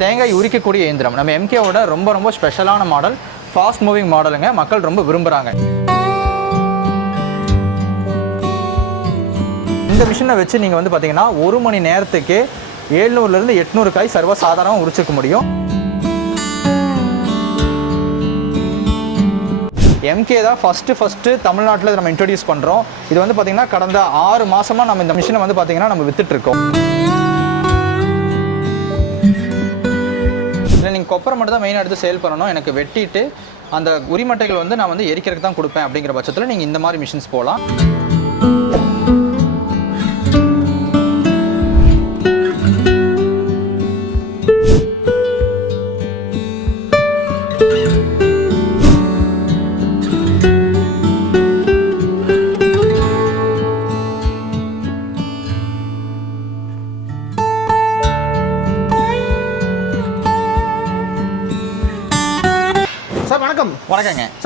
தேங்காய் உரிக்கக்கூடிய இயந்திரம். நம்ம எம்கேவோட ரொம்ப ரொம்ப ஸ்பெஷலான மாடல் ஃபாஸ்ட் மூவிங் மாடலுங்க மக்கள் ரொம்ப விரும்புகிறாங்க இந்த மிஷினை வச்சு நீங்கள் வந்து பார்த்தீங்கன்னா ஒரு மணி நேரத்துக்கு ஏழ்நூறுலேருந்து எட்நூறு காய் சர்வ சாதாரணமாக உரிச்சிக்க முடியும் எம்கே தான் ஃபஸ்ட்டு ஃபஸ்ட்டு தமிழ்நாட்டில் நம்ம இன்ட்ரடியூஸ் பண்ணுறோம் இது வந்து பார்த்திங்கன்னா கடந்த ஆறு மாதமாக நம்ம இந்த மிஷினை வந்து பார்த்திங்கன்னா நம்ம விற்றுட்ருக்கோம் நீங்கள் கொப்பரை மட்டும் தான் மெயினாக எடுத்து சேல் பண்ணணும். எனக்கு வெட்டிட்டு அந்த உரிமட்டைகள் வந்து நான் வந்து எரிக்கிறதுக்கு தான் கொடுப்பேன் அப்படிங்கிற பட்சத்தில் நீங்கள் இந்த மாதிரி மிஷின்ஸ் போகலாம்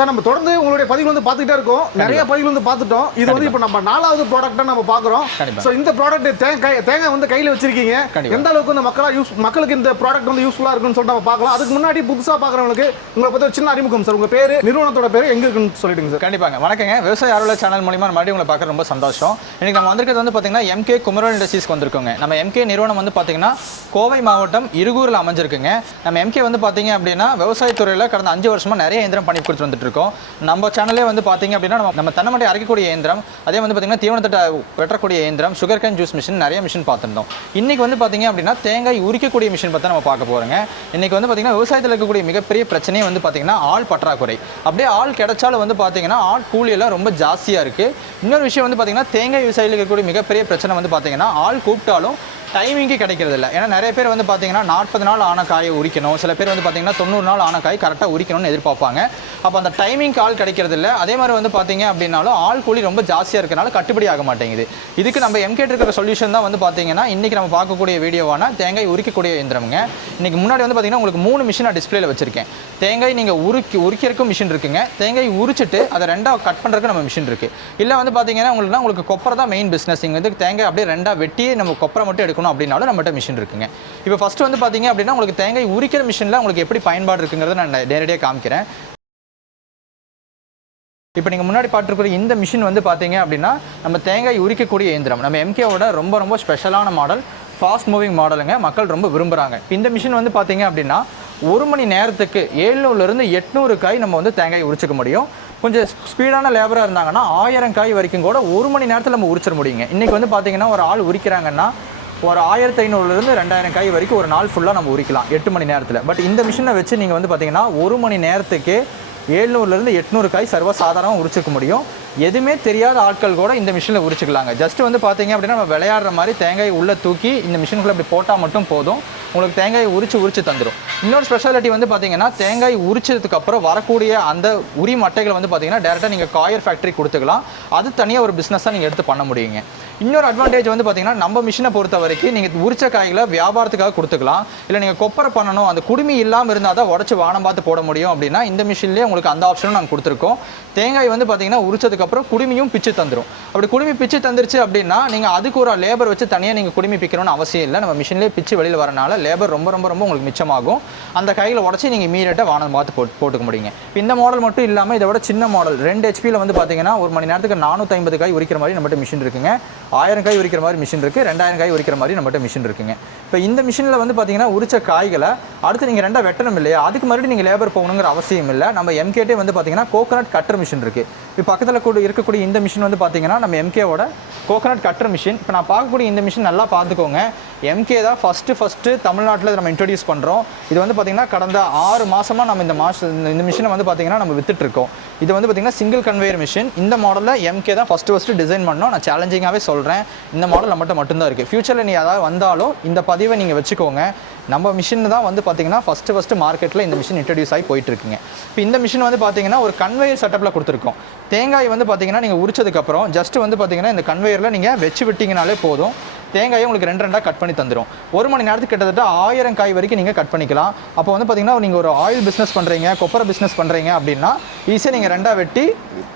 சார் நம்ம தொடர்ந்து உங்களுடைய பதிவுகள் வந்து பார்த்துக்கிட்டே இருக்கோம். நிறைய பதிவுகள் வந்து பார்த்துட்டோம். இது வந்து இப்போ நம்ம நாலாவது ப்ராடக்ட்டை நம்ம பார்க்குறோம். ஸோ இந்த ப்ராடக்ட் தேங்காய் தேங்காய் வந்து கையில் வச்சிருக்கீங்க. எந்த அளவுக்கு இந்த மக்களா யூஸ் மக்களுக்கு இந்த ப்ராடக்ட் வந்து யூஸ்ஃபுல்லாக இருக்குன்னு சொல்லிட்டு நம்ம பார்க்கலாம். அதுக்கு முன்னாடி புதுசாக பார்க்குறவங்களுக்கு உங்களை பற்றி ஒரு சின்ன அறிமுகம் சார். உங்கள் பேர் நிறுவனத்தோட பேர் எங்கே இருக்குன்னு சொல்லிடுங்க சார். கண்டிப்பாங்க. வணக்கங்க. விவசாய அறுவலை சேனல் மூலிமா மறுபடியும் உங்களை பார்க்க ரொம்ப சந்தோஷம். இன்னைக்கு நம்ம வந்திருக்கிறது வந்து பார்த்தீங்கன்னா எம்கே குமரன் இண்டஸ்ட்ரீஸ்க்கு வந்திருக்கோங்க. நம்ம எம்கே நிறுவனம் வந்து பார்த்தீங்கன்னா கோவை மாவட்டம் இருகூரில் அமைஞ்சிருக்குங்க. நம்ம எம்கே வந்து பார்த்தீங்க அப்படின்னா விவசாயத்துறையில் கடந்த அஞ்சு வருஷமா நிறைய இயந்திரம் பண்ணி கொடுத்து வந்துட்டு இருக்கோம் நம்ம சேனலே வந்து பார்த்தீங்க அப்படின்னா நம்ம நம்ம தென்னமட்டை அரைக்கக்கூடிய இயந்திரம் அதே வந்து பார்த்தீங்கன்னா தீவனத்தட்டை வெட்டக்கூடிய இயந்திரம் சுகர் கேன் ஜூஸ் மிஷின் நிறைய மிஷின் பார்த்துருந்தோம். இன்றைக்கி வந்து பார்த்தீங்க அப்படின்னா தேங்காய் உரிக்கக்கூடிய மிஷின் பற்றி நம்ம பார்க்க போகிறோங்க இன்றைக்கி வந்து பார்த்தீங்கன்னா விவசாயத்தில் இருக்கக்கூடிய மிகப்பெரிய பிரச்சனையே வந்து பார்த்தீங்கன்னா ஆள் பற்றாக்குறை. அப்படியே ஆள் கிடைச்சாலும் வந்து பார்த்தீங்கன்னா ஆள் கூலியெல்லாம் ரொம்ப ஜாஸ்தியாக இருக்குது இன்னொரு விஷயம் வந்து பார்த்தீங்கன்னா தேங்காய் விவசாயிகளுக்கு இருக்கக்கூடிய மிகப்பெரிய பிரச்சனை வந்து பார்த்தீங்கன்னா ஆள் கூப்பிட்டாலும் டைமிங்கே கிடைக்கிறது இல்லை ஏன்னா நிறைய பேர் வந்து பார்த்தீங்கன்னா நாற்பது நாள் ஆன காயை உரிக்கணும். சில பேர் வந்து பார்த்தீங்கன்னா தொண்ணூறு நாள் ஆன காய் கரெக்டாக உரிக்கணும்னு எதிர்பார்ப்பாங்க. அப்போ அந்த டைமிங் ஆள் கிடைக்கிறது இல்லை அதே மாதிரி வந்து பார்த்தீங்க அப்படின்னாலும் ஆள் கூலி ரொம்ப ஜாஸ்தியாக இருக்கனால கட்டுப்படி ஆக மாட்டேங்குது. இதுக்கு நம்ம எம்கேட் இருக்கிற சொல்யூஷன் தான் வந்து பார்த்தீங்கன்னா இன்றைக்கி நம்ம பார்க்கக்கூடிய வீடியோவான தேங்காய் உரிக்கக்கூடிய இயந்திரம்ங்க. இன்றைக்கி முன்னாடி வந்து பார்த்தீங்கன்னா உங்களுக்கு மூணு மிஷின் நான் டிஸ்பிளேல வச்சிருக்கேன். தேங்காய் நீங்கள் உருக்கி உரிக்கிறதுக்கும் மிஷின் இருக்குங்க. தேங்காய் உரிச்சிட்டு அதை ரெண்டாக கட் பண்ணுறதுக்கு நம்ம மிஷின் இருக்குது இல்லை வந்து பார்த்தீங்கன்னா உங்களுக்கு உங்களுக்கு கொப்பரை தான் மெயின் பிஸ்னஸ் இங்கே வந்து தேங்காய் அப்படியே ரெண்டாக வெட்டி நம்ம கொப்பரை மட்டும் எடுக்கணும். அப்படின்னாலும் நம்மகிட்ட மிஷின் இருக்குங்க. இப்போ ஃபஸ்ட்டு வந்து பார்த்தீங்க அப்படின்னா உங்களுக்கு தேங்காய் உரிக்கிற மிஷினில் உங்களுக்கு எப்படி பயன்பாடு இருக்குங்கிறத நான் நேரடியாக காமிக்கிறேன். இப்போ நீங்கள் முன்னாடி பார்த்துருக்கிற இந்த மிஷின் வந்து பார்த்தீங்க அப்படின்னா நம்ம தேங்காய் உரிக்கக்கூடிய இயந்திரம். நம்ம எம்கேவோட ரொம்ப ரொம்ப ஸ்பெஷலான மாடல் ஃபாஸ்ட் மூவிங் மாடலுங்க மக்கள் ரொம்ப விரும்புகிறாங்க இந்த மிஷின் வந்து பார்த்தீங்க அப்படின்னா ஒரு மணி நேரத்துக்கு ஏழ்நூறுலேருந்து எட்நூறு காய் நம்ம வந்து தேங்காய் உரிச்சிக்க முடியும். கொஞ்சம் ஸ்பீடான லேபராக இருந்தாங்கன்னா ஆயிரம் காய் வரைக்கும் கூட ஒரு மணி நேரத்தில் நம்ம உரிச்சிட முடியுங்க. இன்றைக்கி வந்து பார்த்தீங்கன்னா ஒரு ஆள் உரிக்கிறாங்கன்னா ஒரு ஆயிரத்தி ஐநூறுலேருந்து ரெண்டாயிரம் காய் வரைக்கும் ஒரு நாள் ஃபுல்லாக நம்ம உரிக்கலாம் எட்டு மணி நேரத்தில். பட் இந்த மிஷினை வச்சு நீங்கள் வந்து பார்த்தீங்கன்னா ஒரு மணி நேரத்துக்கு ஏழ்நூறுலேருந்து எட்நூறு காய் சர்வ சாதாரணமாக உரிச்சிக்க முடியும். எதுவுமே தெரியாத ஆட்கள் கூட இந்த மிஷினில் உரிச்சிக்கலாங்க. ஜஸ்ட் வந்து பார்த்தீங்க அப்படின்னா நம்ம விளையாடுற மாதிரி தேங்காய் உள்ளே தூக்கி இந்த மிஷினுக்குள்ளே அப்படி போட்டால் மட்டும் போதும். உங்களுக்கு தேங்காய் உரிச்சு உரிச்சு தந்துடும் இன்னொரு ஸ்பெஷாலிட்டி வந்து பார்த்தீங்கன்னா தேங்காய் உரிச்சதுக்கு அப்புறம் வரக்கூடிய அந்த உரி மட்டைகளை வந்து பார்த்தீங்கன்னா டேரெக்டாக நீங்கள் காயர் ஃபேக்ட்ரி கொடுத்துக்கலாம். அது தனியாக ஒரு பிஸ்னஸாக நீங்கள் எடுத்து பண்ண முடியுங்க. இன்னொரு அட்வான்டேஜ் வந்து பார்த்தீங்கன்னா நம்ம மிஷினை பொறுத்த வரைக்கும் நீங்கள் உரிச்ச காய்களை வியாபாரத்துக்காக கொடுத்துக்கலாம். இல்லை நீங்கள் கொப்பரை பண்ணணும் அந்த குடுமி இல்லாமல் இருந்தால் தான் உடச்சி வானம் பார்த்து போட முடியும் அப்படின்னா இந்த மிஷின்லேயே உங்களுக்கு அந்த ஆப்ஷனும் நாங்கள் கொடுத்துருக்கோம். தேங்காய் வந்து பார்த்தீங்கன்னா உரிச்சதுக்கப்புறம் குடுமியும் பிச்சு தந்துடும் அப்படி குடுமி பிச்சு தந்துருச்சு அப்படின்னா நீங்கள் அதுக்கு ஒரு லேபர் வச்சு தனியாக நீங்கள் குடுமி பிக்கணும்னு அவசியம் இல்லை. நம்ம மிஷின்லேயே பிச்சு வெளியில் வரனால லேபர் ரொம்ப ரொம்ப ரொம்ப உங்களுக்கு மிச்சமாகும். அந்த கையில் உடச்சி நீங்கள் இமீடியட்டாக வானம் பார்த்து போட்டு போட்டுக்க முடியுங்க. இந்த மாடல் மட்டும் இல்லாமல் இதை விட சின்ன மாடல் ரெண்டு ஹெச்பியில் வந்து பார்த்தீங்கன்னா ஒரு மணி நேரத்துக்கு நானூற்றி ஐம்பது காய் உரிக்கிற மாதிரி நம்மகிட்ட மிஷின் இருக்குங்க. ஆயிரம் காய் உரிக்கிற மாதிரி மிஷின் இருக்குது ரெண்டாயிரம் காய் உரிக்கிற மாதிரி நம்மகிட்ட மிஷின் இருக்குங்க. இப்போ இந்த மிஷினில் வந்து பார்த்தீங்கன்னா உரிச்ச காய்களை அடுத்து நீங்கள் ரெண்டாக வெட்டணும் இல்லையா? அதுக்கு மறுபடியும் நீங்கள் லேபர் போகணுங்கிற அவசியம் இல்லை. நம்ம எம்கேட்டே வந்து பார்த்தீங்கன்னா கோகனட் கட்டர் மிஷின் இருக்குது இப்போ பக்கத்தில் கூட இருக்கக்கூடிய இந்த மிஷின் வந்து பார்த்தீங்கன்னா நம்ம எம்கேவோட கோகனட் கட்டர் மிஷின் இப்போ நான் பார்க்கக்கூடிய இந்த மிஷின் நல்லா பார்த்துக்கோங்க. எம்கே தான் ஃபஸ்ட்டு ஃபஸ்ட்டு தமிழ்நாட்டில் நம்ம இன்ட்ரடியூஸ் பண்ணுறோம் இது வந்து பார்த்தீங்கன்னா கடந்த ஆறு மாதமாக நம்ம இந்த மாச இந்த- இந்த மிஷினை வந்து பார்த்தீங்கன்னா நம்ம விற்றுட்ருக்கோம் இது வந்து பார்த்தீங்கன்னா சிங்கிள் கன்வேயர் மிஷின் இந்த மாடலில் எம்கே தான் ஃபஸ்ட்டு ஃபஸ்ட்டு டிசைன் பண்ணோம். நான் சேலஞ்சிங்காகவே சொல்கிறேன் இந்த மாடல் நம்மகிட்ட மட்டும்தான் இருக்குது ஃப்யூச்சரில் நீ அதாவது வந்தாலும் இந்த பதிவை நீங்கள் வச்சுக்கோங்க. நம்ம மிஷின் தான் வந்து பார்த்தீங்கன்னா ஃபஸ்ட்டு ஃபஸ்ட்டு மார்க்கெட்டில் இந்த மிஷின் இன்ட்ரடியூஸ் ஆகி போயிட்டுருக்குங்க இப்போ இந்த மிஷின் வந்து பார்த்திங்கன்னா ஒரு கன்வேயர் செட்டப்பில் கொடுத்துருக்கோம். தேங்காய் வந்து பார்த்தீங்கன்னா நீங்கள் உரிச்சதுக்கப்புறம் ஜஸ்ட் வந்து பார்த்தீங்கன்னா இந்த கன்வேயரில் நீங்கள் வச்சு விட்டிங்கனாலே போதும். தேங்காயை உங்களுக்கு ரெண்டு ரெண்டாக கட் பண்ணி தந்துடும் ஒரு மணி நேரத்துக்கு கிட்டத்தட்ட ஆயிரம் காய் வரைக்கும் நீங்கள் கட் பண்ணிக்கலாம். அப்போ வந்து பார்த்தீங்கன்னா நீங்கள் ஒரு ஆயில் பிஸ்னஸ் பண்ணுறீங்க கொப்பரை பிஸ்னஸ் பண்ணுறீங்க அப்படின்னா ஈஸியாக நீங்கள் ரெண்டாக வெட்டி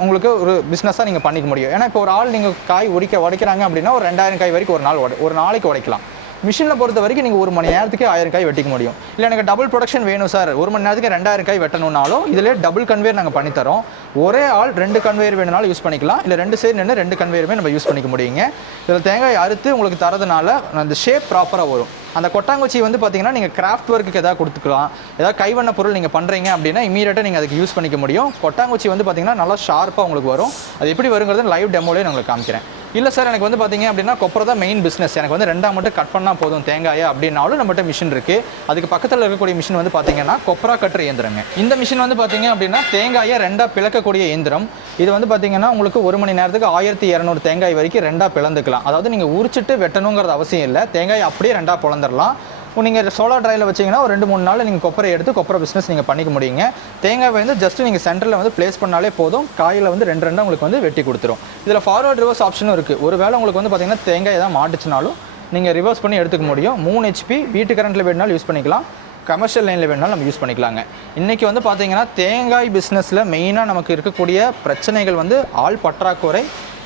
உங்களுக்கு ஒரு பிஸ்னஸாக நீங்கள் பண்ணிக்க முடியும். ஏன்னா இப்போ ஒரு ஆள் நீங்கள் காய் உடைக்க உடைக்கிறாங்க அப்படின்னா ஒரு ரெண்டாயிரம் காய் வரைக்கும் ஒரு நாள் உடை ஒரு நாளைக்கு உடைக்கலாம். மிஷினில் பொறுத்த வரைக்கும் நீங்கள் ஒரு மணி நேரத்துக்கு ஆயிரம் காய் வெட்டிக்க முடியும். இல்லை எனக்கு டபுள் ப்ரொடக்ஷன் வேணும் சார் ஒரு மணி நேரத்துக்கு ரெண்டாயிரம் காய் வெட்டணும்னாலும் இதில் டபுள் கன்வேர் நாங்கள் பண்ணித்தரோம் ஒரே ஆள் ரெண்டு கன்வேர் வேணுனாலும் யூஸ் பண்ணிக்கலாம். இல்லை ரெண்டு சைடு நின்று ரெண்டு கன்வேருமே நம்ம யூஸ் பண்ணிக்க முடியுங்க. இதில் தேங்காய் அறுத்து உங்களுக்கு தரதுனால அந்த ஷேப் ப்ராப்பராக வரும். அந்த கொட்டாங்குச்சி வந்து பார்த்தீங்கன்னா நீங்கள் கிராஃப்ட் ஒர்க்குக்கு எதாவது கொடுத்துக்கலாம். ஏதாவது கைவண்ண பொருள் நீங்கள் பண்ணுறீங்க அப்படின்னா இமீடியட்டாக நீங்கள் அதுக்கு யூஸ் பண்ணிக்க முடியும். கொட்டாங்குச்சி வந்து பார்த்தீங்கன்னா நல்லா ஷார்ப்பாக உங்களுக்கு வரும். அது எப்படி வருங்கிறது லைவ் டெமோலேயே நான் உங்களுக்கு காமிக்கிறேன். இல்லை சார் எனக்கு வந்து பார்த்தீங்க அப்படின்னா கொப்பரை தான் மெயின் பிஸ்னஸ் எனக்கு வந்து ரெண்டாம் மட்டும் கட் பண்ணால் போதும் தேங்காயை அப்படின்னாலும் நம்மகிட்ட மிஷின் இருக்குது அதுக்கு பக்கத்தில் இருக்கக்கூடிய மிஷின் வந்து பார்த்தீங்கன்னா கொப்பரா கட்டுற இயந்திரங்க. இந்த மிஷின் வந்து பார்த்தீங்க அப்படின்னா தேங்காயை ரெண்டாக பிளக்கக்கூடிய இயந்திரம். இது வந்து பார்த்தீங்கன்னா உங்களுக்கு ஒரு மணி நேரத்துக்கு ஆயிரத்தி இரநூறு தேங்காய் வரைக்கும் ரெண்டாக பிளந்துக்கலாம். அதாவது நீங்கள் உரிச்சிட்டு வெட்டணுங்கிறது அவசியம் இல்லை. தேங்காய் அப்படியே ரெண்டாக பிளந்துடலாம் நீங்கள் சோலார் ட்ரையில் வச்சீங்கன்னா ஒரு ரெண்டு மூணு நாள் நீங்கள் கொப்பரை எடுத்து கொப்பரை பிஸ்னஸ் நீங்கள் பண்ணிக்க முடியுங்க. தேங்காய் வந்து ஜஸ்ட் நீங்கள் சென்டரில் வந்து ப்ளேஸ் பண்ணாலே போதும். காயில் வந்து ரெண்டு ரெண்டாக உங்களுக்கு வந்து வெட்டி கொடுத்துரும். இதில் ஃபார்வர்ட் ரிவர்ஸ் ஆப்ஷனும் இருக்குது ஒரு வேளை உங்களுக்கு வந்து பார்த்தீங்கன்னா தேங்காய் எதாவது மாட்டுச்சுனாலும் நீங்கள் ரிவர்ஸ் பண்ணி எடுத்துக்க முடியும். மூணு ஹெச்பி வீட்டு கரண்ட்டில் வேணுனாலும் யூஸ் பண்ணிக்கலாம். கமர்ஷியல் லைனில் வேணுனாலும் நம்ம யூஸ் பண்ணிக்கலாங்க. இன்றைக்கி வந்து பார்த்தீங்கன்னா தேங்காய் பிஸ்னஸில் மெயினாக நமக்கு இருக்கக்கூடிய பிரச்சனைகள் வந்து ஆள் பற்றாக்குறை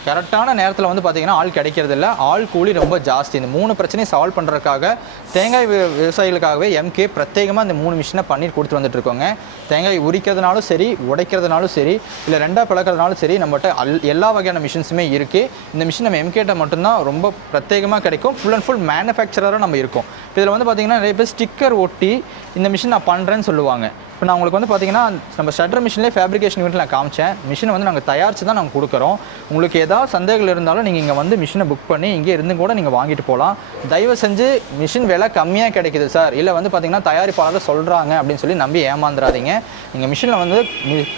கரெக்டான நேரத்தில் வந்து பார்த்தீங்கன்னா ஆள் கிடைக்கிறதில்ல. ஆள் கூலி ரொம்ப ஜாஸ்தி. இந்த மூணு பிரச்சனையும் சால்வ் பண்ணுறதுக்காக தேங்காய் வி- விவசாயிகளுக்காகவே எம்கே பிரத்யேகமாக இந்த மூணு மிஷினை பண்ணி கொடுத்துட்டு வந்துட்டு இருக்கோங்க தேங்காய் உரிக்கிறதுனாலும் சரி உடைக்கிறதுனாலும் சரி இல்லை ரெண்டாக பிளக்கிறதுனாலும் சரி நம்மகிட்ட அல் எல்லா வகையான மிஷின்ஸுமே இருக்குது இந்த மிஷின் நம்ம எம்கேட்ட மட்டும்தான் ரொம்ப பிரத்யேகமாக கிடைக்கும். ஃபுல் அண்ட் ஃபுல் மேனுஃபேக்சராக நம்ம இருக்கோம். இதில் வந்து பார்த்தீங்கன்னா நிறைய பேர் ஸ்டிக்கர் ஒட்டி இந்த மிஷின் நான் பண்ணுறேன்னு சொல்லுவாங்க. இப்போ நான் உங்களுக்கு வந்து பார்த்தீங்கன்னா நம்ம ஷட்டர் மிஷின்லேயே ஃபேப்ரிகேஷன் யூனிட் நான் காமிச்சேன். மிஷினை வந்து நாங்கள் தயாரித்து தான் நாங்கள் கொடுக்குறோம். உங்களுக்கு ஏதாவது சந்தேகங்கள் இருந்தாலும் நீங்கள் இங்கே வந்து மிஷினை புக் பண்ணி இங்கே இருந்து கூட நீங்கள் வாங்கிட்டு போகலாம் தயவு செஞ்சு மிஷின் விலை கம்மியாக கிடைக்குது சார் இல்லை வந்து பார்த்தீங்கன்னா தயாரிப்பாளர் சொல்கிறாங்க அப்படின்னு சொல்லி நம்பி ஏமாந்துடாதீங்க நீங்கள் மிஷினில் வந்து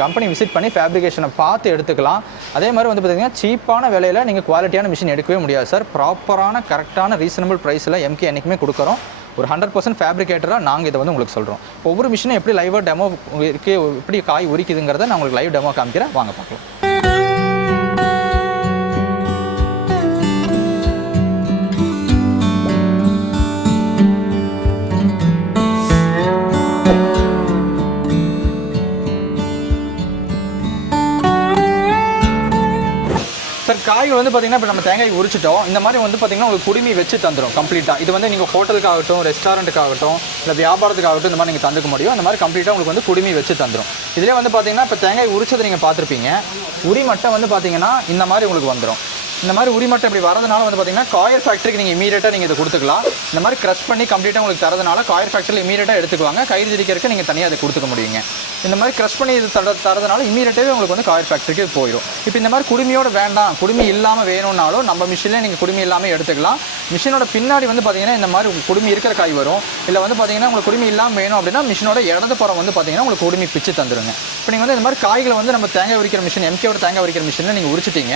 கம்பெனி விசிட் பண்ணி ஃபேப்ரிகேஷனை பார்த்து எடுத்துக்கலாம். அதே மாதிரி வந்து பார்த்தீங்கன்னா சீப்பான விலையில் நீங்கள் குவாலிட்டியான மிஷின் எடுக்கவே முடியாது சார் ப்ராப்பரான கரெக்டான ரீசனபிள் ப்ரைஸில் எம்கே என்றைக்குமே கொடுக்குறோம். ஒரு ஹண்ட்ரட் பர்சன்ட் ஃபேப்ரிகேட்டராக நாங்கள் இதை வந்து உங்களுக்கு சொல்கிறோம் ஒவ்வொரு மிஷினும் எப்படி லைவாக டெமோ இருக்கு எப்படி காய் உரிக்குதுங்கிறத நான் உங்களுக்கு லைவ் டெமோ காமிக்கிறேன். வாங்க பார்க்கலாம். தேங்காய் வந்து பார்த்தீங்கன்னா இப்போ நம்ம தேங்காய் உரிச்சிட்டோம். இந்த மாதிரி வந்து பார்த்தீங்கன்னா உங்களுக்கு குடுமி வச்சு தந்துடும் கம்ப்ளீட்டாக இது வந்து நீங்கள் ஹோட்டலுக்காகட்டும் ரெஸ்டாரண்ட்டுக்காகட்டும் இல்லை வியாபாரத்துக்காகட்டும் இந்த மாதிரி நீங்கள் தந்துக்க முடியும். இந்த மாதிரி கம்ப்ளீட்டாக உங்களுக்கு வந்து குடுமி வச்சு தந்துடும் இதிலே வந்து பார்த்தீங்கன்னா இப்போ தேங்காய் உரிச்சதை நீங்கள் பார்த்துருப்பீங்க. உரி மட்டும் வந்து பார்த்தீங்கன்னா இந்த மாதிரி உங்களுக்கு வந்துடும் இந்த மாதிரி உரிமட்டை இப்படி வரதுனால வந்து பார்த்தீங்கன்னா காயர் ஃபேக்டரிக்கு நீங்கள் இமீடியட்டாக நீங்கள் இதை கொடுத்துக்கலாம். இந்த மாதிரி க்ரஷ் பண்ணி கம்ப்ளீட்டாக உங்களுக்கு தரதுனால காயர் ஃபேக்டரியில் இமீடியட்டாக எடுத்துக்குவாங்க. கயிறு திரிக்கிறதுக்கு நீங்கள் தனியாக அதை கொடுத்துக்க முடியுங்க. இந்த மாதிரி க்ரஷ் பண்ணி இது தர தரதுனால இமீடியட்டாகவே உங்களுக்கு வந்து காயர் ஃபேக்டரிக்கு இது போயிடும் இப்போ இந்த மாதிரி குடுமையோட வேண்டாம். குடுமி இல்லாமல் வேணும்னாலும் நம்ம மிஷினில் நீங்கள் குடுமி இல்லாமல் எடுத்துக்கலாம். மிஷினோட பின்னாடி வந்து பார்த்தீங்கன்னா இந்த மாதிரி உங்களுக்கு குடுமி இருக்கிற காய் வரும். இல்லை வந்து பார்த்தீங்கன்னா உங்களுக்கு குடுமி இல்லாமல் வேணும் அப்படின்னா மிஷினோட இடது புறம் வந்து பார்த்தீங்கன்னா உங்களுக்கு குடுமி பிச்சு தந்துடுங்க இப்போ நீங்கள் வந்து இந்த மாதிரி காய்களை வந்து நம்ம தேங்காய் உரிக்கிற மிஷின் எம்கேவோட தேங்காய் உரிக்கிற மிஷினில் நீங்கள் உரிச்சிட்டீங்க.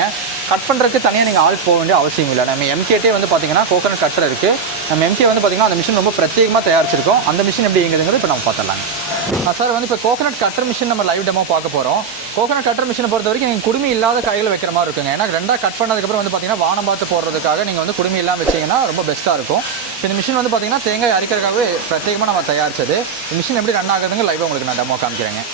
கட் பண்ணுறதுக்கு தனியாக நீங்கள் ஆள் போக வேண்டிய அவசியம் இல்லை. நம்ம எம்கேட்டே வந்து பார்த்தீங்கன்னா கோகனட் கட்டர் இருக்குது நம்ம எம்கே வந்து பார்த்தீங்கன்னா அந்த மிஷின் ரொம்ப பிரத்யேகமாக தயாரிச்சிருக்கோம். அந்த மிஷின் எப்படி இயங்குதுங்கிறது இப்போ நம்ம பார்த்துடலாங்க சார் வந்து இப்போ கோகனட் கட்டர் மிஷின் நம்ம லைவ் டெமோ பார்க்க போகிறோம் கோகனட் கட்டர் மிஷினை பொறுத்த வரைக்கும் நீங்கள் குடுமி இல்லாத கையில் வைக்கிற மாதிரி இருக்குங்க. ஏன்னா ரெண்டாக கட் பண்ணதுக்கப்புறம் வந்து பார்த்தீங்கன்னா வானம் பார்த்து போடுறதுக்காக நீங்கள் வந்து குடுமி இல்லாமல் வச்சீங்கன்னா ரொம்ப பெஸ்ட்டாக இருக்கும். இப்போ இந்த மிஷின் வந்து பார்த்தீங்கன்னா தேங்காய் அரைக்கிறதுக்காகவே பிரத்யேகமாக நம்ம தயாரிச்சது. இந்த மிஷின் எப்படி ரன் ஆகுதுங்க லைவாக உங்களுக்கு நான் டெமோ காமிக்கிறேங்க.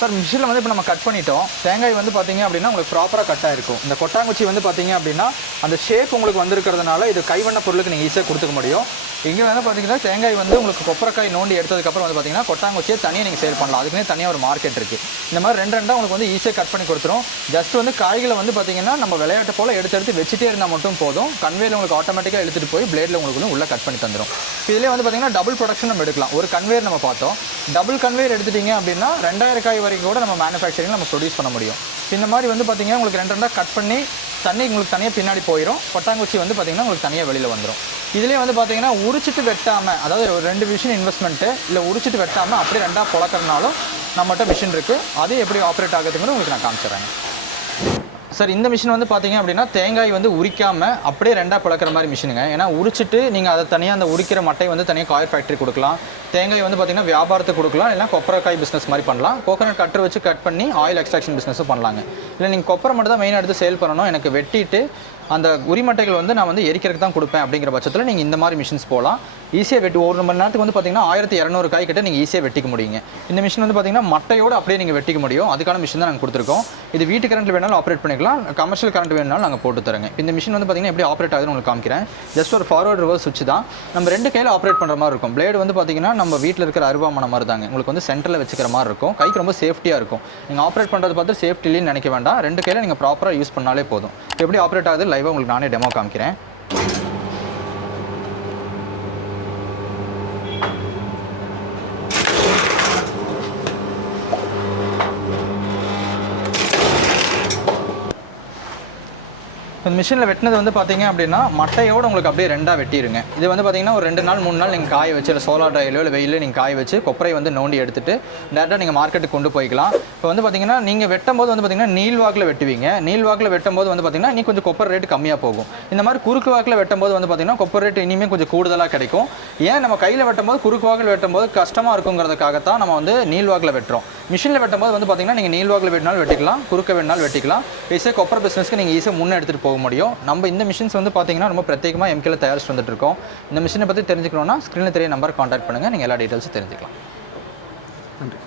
சார் மிஷினில் வந்து இப்போ நம்ம கட் பண்ணிட்டோம். தேங்காய் வந்து பார்த்தீங்க அப்படின்னா உங்களுக்கு ப்ராப்பராக கட் ஆயிருக்கும். இந்த கொட்டாங்குச்சி வந்து பார்த்தீங்க அப்படின்னா அந்த ஷேப் உங்களுக்கு வந்திருக்கிறதுனால இது கைவண்ண பொருளுக்கு நீங்கள் ஈஸியாக கொடுத்துக்க முடியும். இங்கே வந்து பார்த்தீங்கன்னா தேங்காய் வந்து உங்களுக்கு கொப்பரைக்காய் நோண்டி எடுத்ததுக்கப்புறம் வந்து பார்த்தீங்கன்னா கொட்டாங்குச்சியை தனியாக நீங்கள் சேல் பண்ணலாம். அதுக்குன்னே தனியாக ஒரு மார்க்கெட் இருக்குது இந்த மாதிரி ரெண்டு ரெண்டாக உங்களுக்கு வந்து ஈஸியாக கட் பண்ணி கொடுத்துரும். ஜஸ்ட் வந்து காய்களை வந்து பார்த்தீங்கன்னா நம்ம விளையாட்டு போல் எடுத்து எடுத்து வச்சுட்டே இருந்தால் மட்டும் போதும். கன்வேயில் உங்களுக்கு ஆட்டோமேட்டிக்காக எடுத்துகிட்டு போய் பிளேடில் உங்களுக்கு வந்து உள்ளே கட் பண்ணி தந்துடும் இதிலே வந்து பார்த்தீங்கன்னா டபுள் ப்ரொடக்ஷன் நம்ம எடுக்கலாம். ஒரு கன்வேர் நம்ம பார்த்தோம். டபுள் கன்வேர் எடுத்துட்டீங்க அப்படின்னா ரெண்டாயிரம் காய் வரைக்கும் கூட நம்ம மேனுஃபேக்சரிங் நம்ம ப்ரொடியூஸ் பண்ண முடியும். இந்த மாதிரி வந்து பார்த்தீங்கன்னா உங்களுக்கு ரெண்டு ரெண்டாக கட் பண்ணி தண்ணி உங்களுக்கு தனியாக பின்னாடி போயிடும் கொட்டாங்குச்சி வந்து பார்த்தீங்கன்னா உங்களுக்கு தனியாக வெளியில் வந்துடும் இதுலேயே வந்து பார்த்தீங்கன்னா உரிச்சிட்டு வெட்டாமல் அதாவது ஒரு ரெண்டு மிஷின் இன்வெஸ்ட்மெண்ட்டு இல்லை உரிச்சிட்டு வெட்டாமல் அப்படியே ரெண்டாக பழக்கிறனாலும் நம்மகிட்ட மிஷின் இருக்குது அது எப்படி ஆப்ரேட் ஆகுதுங்கிறது உங்களுக்கு நான் காமிச்சிடுறேன். சார் இந்த மிஷின் வந்து பார்த்தீங்க அப்படின்னா தேங்காய் வந்து உரிக்காம அப்படியே ரெண்டாக பழக்கிற மாதிரி மிஷினுங்க ஏன்னா உரிச்சிட்டு நீங்கள் அதை தனியாக அந்த உரிக்கிற மட்டை வந்து தனியாக காயர் ஃபேக்ட்ரி கொடுக்கலாம். தேங்காய் வந்து பார்த்தீங்கன்னா வியாபாரத்துக்கு கொடுக்கலாம். இல்லைனா கொப்பரைக்காய் பிஸ்னஸ் மாதிரி பண்ணலாம். கோகனட் கட்டர் வச்சு கட் பண்ணி ஆயில் எக்ஸ்ட்ராக்ஷன் பிஸ்னஸும் பண்ணலாங்க. இல்லை நீங்கள் கொப்பரை மட்டும் தான் மெயினாக எடுத்து சேல் பண்ணணும். எனக்கு வெட்டிட்டு அந்த உரிமட்டைகள் வந்து நான் வந்து எரிக்கிறதுக்கு தான் கொடுப்பேன் அப்படிங்கிற பட்சத்தில் நீங்கள் இந்த மாதிரி மிஷின்ஸ் போகலாம் ஈஸியாக வெட்டி ஒரு மணி நேரத்துக்கு வந்து பார்த்தீங்கன்னா ஆயிரத்தி இரநூறு காய் கிட்ட நீங்கள் ஈஸியாக வெட்டிக்க முடியுங்க. இந்த மிஷின் வந்து பார்த்தீங்கன்னா மட்டையோடு அப்படியே நீங்கள் வெட்டிக்க முடியும். அதுக்கான மிஷின் தான் நாங்கள் கொடுத்துருக்கோம். இது வீட்டு கரண்ட் வேணாலும் ஆப்ரேட் பண்ணிக்கலாம். கமர்ஷியல் கரண்ட் வேணாலும் நாங்கள் போட்டு தரங்க. இந்த மிஷின் வந்து பார்த்தீங்கன்னா எப்படி ஆப்ரேட் ஆகுதுன்னு உங்களுக்கு காமிக்கிறேன். ஜஸ்ட் ஒரு ஃபார்வர்ட் ரிவர்ஸ் சுவிட்ச் தான். நம்ம ரெண்டு கையில் ஆப்ரேட் பண்ணுற மாதிரி இருக்கும். பிளேடு வந்து பார்த்தீங்கன்னா நம்ம வீட்டில் இருக்கிற அருவாமனை மாதிரி தாங்க. உங்களுக்கு வந்து சென்டரில் வச்சுக்கிற மாதிரி இருக்கும். கைக்கு ரொம்ப சேஃப்டியாக இருக்கும். நீங்கள் ஆப்ரேட் பண்ணுறது பார்த்து சேஃப்டிலின்னு நினைக்க வேண்டாம். ரெண்டு கையில் நீங்கள் ப்ராப்பராக யூஸ் பண்ணாலே போதும். எப்படி ஆப்ரேட் ஆகுது? லைவாக உங்களுக்கு நானே டெமோ காமிக்கிறேன். இந்த மிஷினில் வெட்டினது வந்து பார்த்தீங்க அப்படின்னா மட்டையோடு உங்களுக்கு அப்படியே ரெண்டாக வெட்டிடுங்க இது வந்து பார்த்தீங்கன்னா ஒரு ரெண்டு நாள் மூணு நாள் நீங்கள் காய வச்சு இல்லை சோலார் ட்ரையிலோ இல்லை வெயிலில் நீங்கள் காய வச்சு கொப்பரை வந்து நோண்டி எடுத்துட்டு டேரெக்டாக நீங்கள் மார்க்கெட்டுக்கு கொண்டு போய்க்கலாம். இப்போ வந்து பார்த்தீங்கன்னா நீங்கள் வெட்டும் போது வந்து பார்த்தீங்கன்னா நீல் வாக்கில் வெட்டுவீங்க. நீல் வாக்கில் வெட்டும் போது வந்து பார்த்தீங்கன்னா நீ கொஞ்சம் கொப்பர் ரேட் கம்மியாக போகும். இந்த மாதிரி குறுக்கு வாக்கில் வெட்டும் போது வந்து பார்த்தீங்கன்னா கொப்பர் ரேட் இனிமேல் கொஞ்சம் கூடுதலாக கிடைக்கும். ஏன் நம்ம கையில் வெட்டும் போது குறுக்கு வாக்கில் வெட்டும் போது கஷ்டமாக இருக்குங்கிறதுக்காகத்தான் நம்ம வந்து நீல் வாக்கில் வெட்டுறோம். மிஷினில் வெட்டும் போது வந்து பார்த்தீங்கன்னா நீங்கள் நீல் வாக்கில் வெட்டினாலும் வெட்டிக்கலாம் குறுக்க வேணாலும் வெட்டிக்கலாம். ஈஸியாக கொப்பர் பிஸ்னஸ்க்கு நீங்கள் ஈஸியாக முன்னே எடுத்துகிட்டு போக முடியும். நம்ம இந்த மிஷின்ஸ் வந்து பார்த்தீங்கன்னா ரொம்ப பிரத்யேகமாக எம்கேல தயாரிச்சு வந்துட்டு இருக்கோம். இந்த மிஷினை பற்றி தெரிஞ்சுக்கணும்னா ஸ்க்ரீனில் தெரிய நம்பர் காண்டாக்ட் பண்ணுங்கள் நீங்கள் எல்லா டீட்டெயில்ஸும் தெரிஞ்சுக்கலாம். நன்றி.